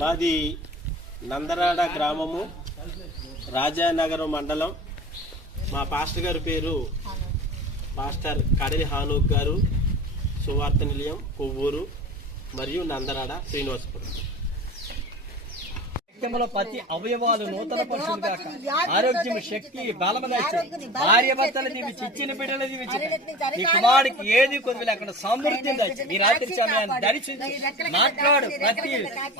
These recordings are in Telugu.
మాది నందరాడ గ్రామము, రాజానగరం మండలం. మా పాస్టర్ గారి పేరు పాస్టర్ కడలి హానూక్ గారు, సువార్త నిలయం కొవ్వూరు మరియు నందరాడ శ్రీనివాసపురం. ప్రతి అవయవాలు నూతన పరుషులు గాక, ఆరోగ్యం, శక్తి, బలము దయచి, భార్య భర్తలు దీవించి, ఇచ్చిన బిడ్డలు దీవించి, నీ కుమారుడికి ఏది కొద్ది లేకుండా సమృద్ధిని దయచి, మీ రాత్రి సమయాన్ని దర్శించి మాట్లాడు, ప్రతి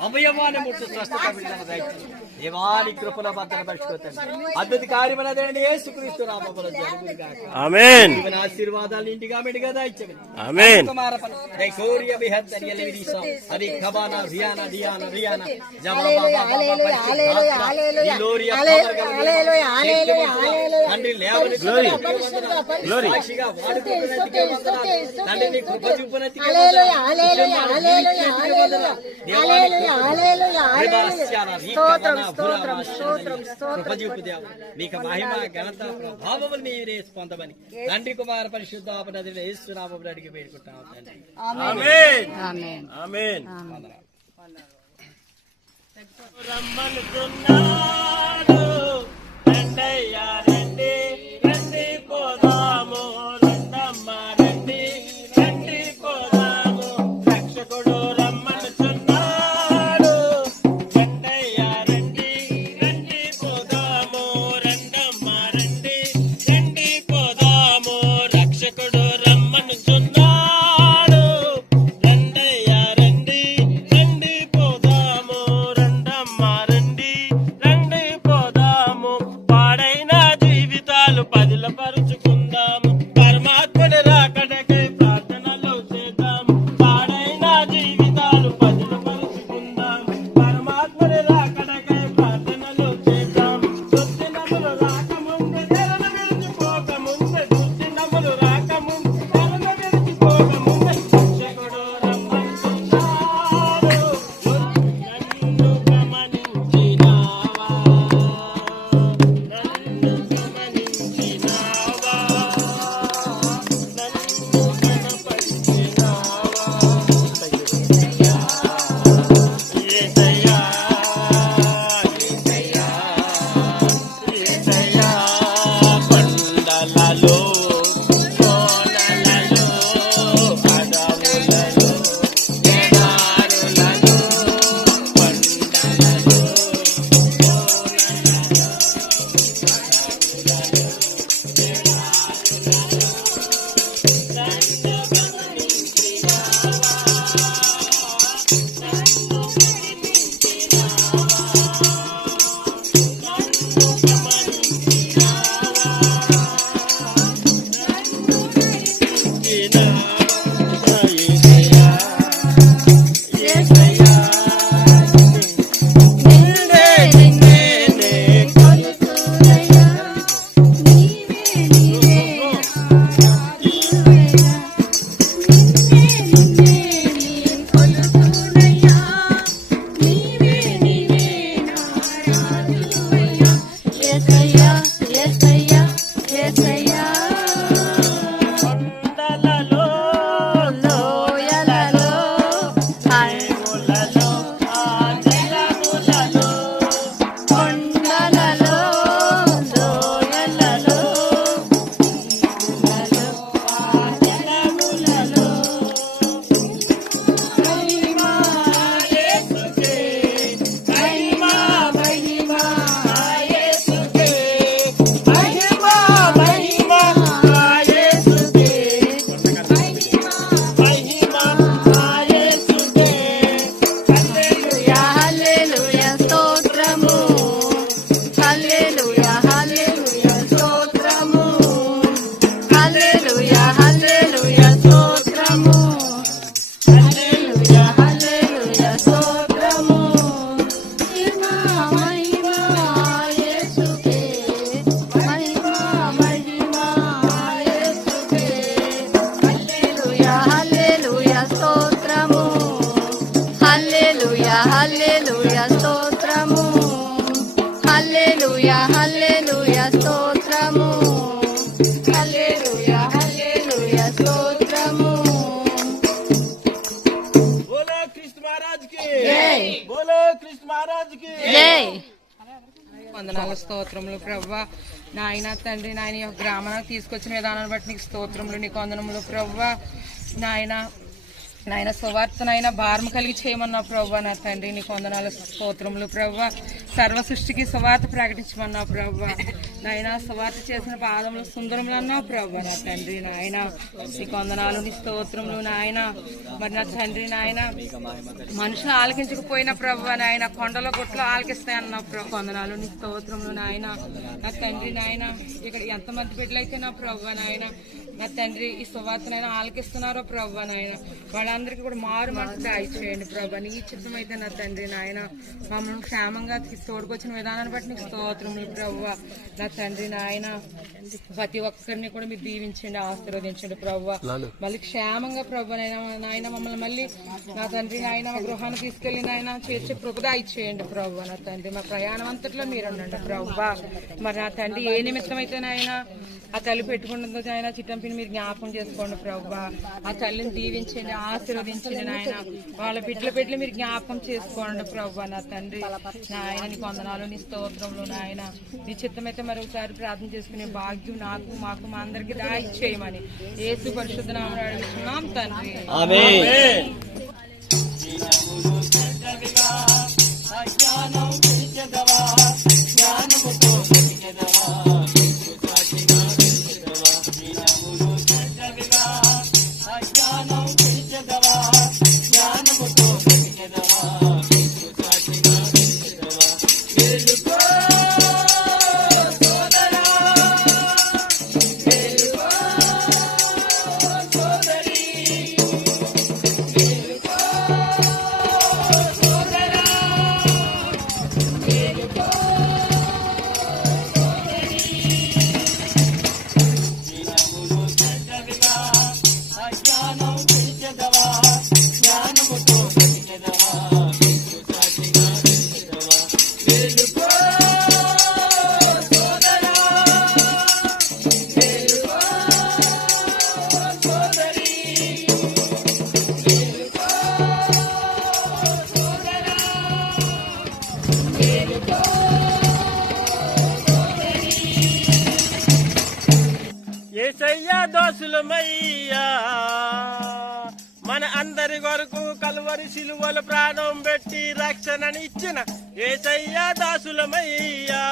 అవయవాన్ని ముట్టు స్వస్థత బిడ్డలు దయచి, దేవాని కృపల భద్రత పరుచుకోతాను. అద్భుత కార్యమనేది యేసుక్రీస్తు నామములో జరుగును గాక. ఆమేన్. ఈవెన ఆశీర్వాదాలు ఇంటిగా మెడిగా దయచేయండి. ఆమేన్. కుమారపన దైకోరియ బిహద్దరియ లెవిరిసా అది కబానా రియానా డియానా రియానా జబా బాబా మీకు మహిమ ఘనత ప్రభావములు మీరే పొందమని తండ్రి కుమార పరిశుద్ధాపనది యేసునామములో అడిగి వేడుకుంటాము తండ్రి. ఆమేన్. ఆమేన్. ఆమేన్. రమ్మనుతున్నాడు రండయ్యా రండి, రండి పోదాము, రండమ్మ రండి, రండి పోదాము, రక్షకుడు రమ్మనుతున్నాడు రండయ్యా రండి, రండి పోదాము, రండమ్మ రండి, రండి పోదాము, రక్షకుడు రమ్మనుతున్నాడు రండయ్యా రండి, రండి పోదాము, పాడైన జీవితాలు పదిలపరుచుకుందాము, పరమాత్ముని రాకడకై ప్రార్థనలు చేద్దాము. పాడైన జీవితాలు పదిలపరుచుకుందాము, పరమాత్ముని రాకడకై ప్రార్థనలు చేద్దాము. దుర్దినములు రాకముందు తెరను విడిచిపోకముందు, దుర్దినములు రాకముందు తెరను విడిచిపోకముందు, రక్షకుడు రమ్మంటున్నాడు, నన్ను గమనించినావా, बोलो कृष्ण మహారాజుకి వందనాలు స్తోత్రములు ప్రవ్వా. నాయన తండ్రి, నాయన యొక్క గ్రామానికి తీసుకొచ్చిన విధానాన్ని బట్టి నీకు స్తోత్రములు, నీకు వందనములు ప్రవ్వా. నాయన సువార్తనైనా భారం కలిగి చేయమన్నా ప్రవ్వా. నా తండ్రి నీకు వందనాలు స్తోత్రములు ప్రవ్వా. సర్వ సృష్టికి సువార్త ప్రకటించమన్నా ప్రవ్వా. నాయన సువార్త చేసిన పాదములు సుందరములు అన్నావు ప్రవ్వా. నా తండ్రి నాయన నీకు వందనాలు, నీ స్తోత్రములు నాయన. మరి నా తండ్రి నాయన మనుషులు ఆలకించకపోయినా ప్రవ్వా, నాయన కొండలో గుట్లో ఆలకిస్తాయి అన్నావు ప్రభు. వందనాలు, నీ స్తోత్రములు నాయన. నా తండ్రి నాయన ఇక్కడ ఎంతమంది బిడ్డలైతే నా ప్రవ్వా నాయన, నా తండ్రి ఈ సువార్తనైనా ఆలకిస్తున్నారో ప్రవ్వా నాయన, వాళ్ళందరికీ కూడా మారు మనసు దయచేయండి ప్రభా. నీ చిత్తం అయితే నా తండ్రి నాయన మమ్మల్ని క్షేమంగా తోడుకొచ్చిన విధానాన్ని బట్టి నీకు స్తోత్రములు ప్రవ్వా. నా తండ్రి నాయన ప్రతి ఒక్కరిని కూడా మీరు దీవించండి, ఆశీర్వదించండి ప్రవ్వా. మళ్ళీ క్షేమంగా ప్రభా నాయన మమ్మల్ని మళ్ళీ నా తండ్రి నాయన మా గృహాన్ని తీసుకెళ్లి నాయన చేర్చే కృపదా ఇచ్చేయండి ప్రవ్వా. నా తండ్రి మా ప్రయాణం అంతట్లో మీరు ఉండండి ప్రవ్వా. మరి నా తండ్రి ఏ నిమిత్తం అయితే నాయన ఆ తల్లి పెట్టుకుంటుందో ఆయన చిట్టంపిని మీరు జ్ఞాపకం చేసుకోండి ప్రవ్వా. ఆ తల్లిని దీవించండి, ఆశీర్వదించండి నాయన. వాళ్ళ బిడ్డలు మీరు జ్ఞాపకం చేసుకోండి ప్రవ్వా. నా తండ్రి నాయన నీకు వందనాలు, నీ స్తోత్రంలో నాయన. నీ చిత్తమైతే మరొకసారి ప్రార్థన చేసుకునే భాగ్యం నాకు, మాకు, మా అందరికి దయచేయమని యేసు పరిశుద్ధ నామమున అడుగుతున్నాం తండ్రి. ఆమేన్. యేసయ్యా దోసులమయ్యా, మన అందరి కొరకు కలువరి సిలువల ప్రాణం పెట్టి రక్షణనిచ్చిన యేసయ్యా దాసులమయ్యా.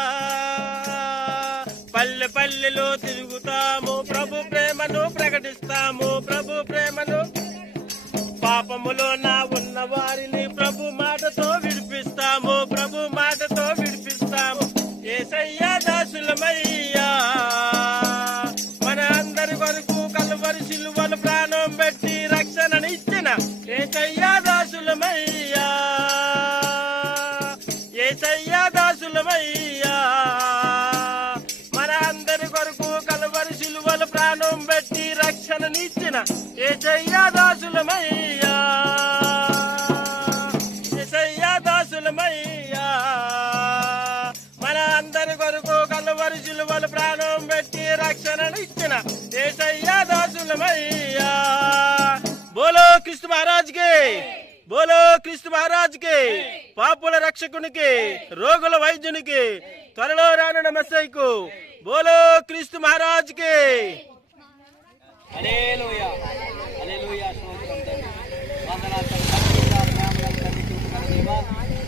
పల్లె పల్లెలో తిరుగుతాము, ప్రభు ప్రేమను ప్రకటిస్తాము, ప్రభు ప్రేమను. పాపములో నా ఉన్న వారిని ప్రభు మాటతో విడిపిస్తాము, ప్రభు మాటతో విడిపిస్తాము. యేసయ్యా దాసులమయ్యా, మన అందరి వరకు కలువరి సిలువల ప్రాణం పెట్టి రక్షణనిచ్చిన యేసయ్యా దాసులమయ్యా, యేసయ్యా దాసులమయ్యా. మన అందరి కొరకు కలువరి సిలువల ప్రాణం పెట్టి రక్షణనిచ్చిన యేసయ్యా దాసులమయ్యా, యేసయ్యా దాసులమయ్యా. మన అందరి కొరకు కలువరి సిలువల ప్రాణం పెట్టి రక్షణనిచ్చిన యేసయ్యా దాసులమయ్యా. బోలో క్రీస్తు మహారాజుకి, బోలో క్రీస్తు మహారాజుకి, పాపుల రక్షకునికి, రోగుల వైద్యునికి, త్వరలో రానున్న మెస్సయ్యకు బోలో క్రీస్తు మహారాజుకి. హల్లెలూయా, హల్లెలూయా. స్తోత్రం తండ్రి. వందనాలు తండ్రి.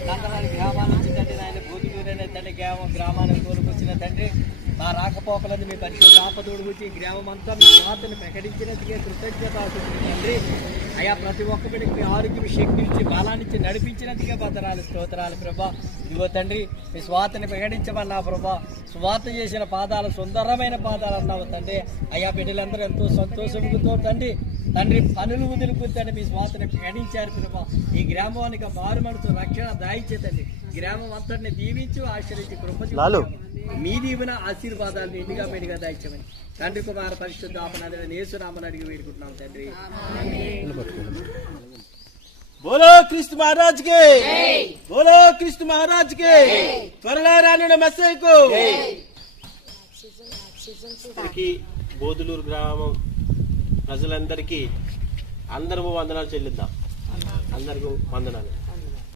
నందనాలు గ్రామాల నుంచి తండ్రి నాయన భూతిగూరైన తండ్రి గ్రామానికి తోలుకొచ్చిన తండ్రి, మా రాకపోకలను మీ పరిశుద్ధ ఆపదోడు వచ్చి గ్రామం అంతా మీ వార్తను ప్రకటించినందుకే కృతజ్ఞత తండ్రి. అయా ప్రతి ఒక్క బిడ్డకి మీ ఆరోగ్యం, శక్తి ఇచ్చి బలాన్నిచ్చి నడిపించినందుకే వందనాలు, స్తోత్రాలు ప్రభా. ఇదిగో తండ్రి మీ స్వార్థని ప్రకటించమన్నా ప్రభా. స్వార్థ చేసిన పాదాలు సుందరమైన పాదాలు అన్నావు తండ్రి. అయా బిడ్డలందరూ ఎంతో సంతోషంతో తండ్రి పనులు వదులుకుంటే మీ స్వార్థని ప్రకటించారు ప్రభా. ఈ గ్రామానికి మారు మనసు రక్షణ దాయిచేతండి. గ్రామం అంతటిని దీవించు, ఆశ్రయించి కృప మీ దీవెన ఆశీర్వాదాలను ఎండుగా మెడిగా దాయిచ్చమని తండ్రి కుమార పరిశుద్ధ ఆపనాథుడైన యేసునామమున అడిగి వేడుకుంటున్నాం తండ్రి. బోలో క్రీస్తు మహారాజుకి, బోలో క్రీస్తు మహారాజుకి, త్వరలో రానున్న మెస్సయ్యకు. బోధులూరు గ్రామం ప్రజలందరికీ అందరూ వందనాలు చెల్లిద్దాం. అందరికీ వందనాలు.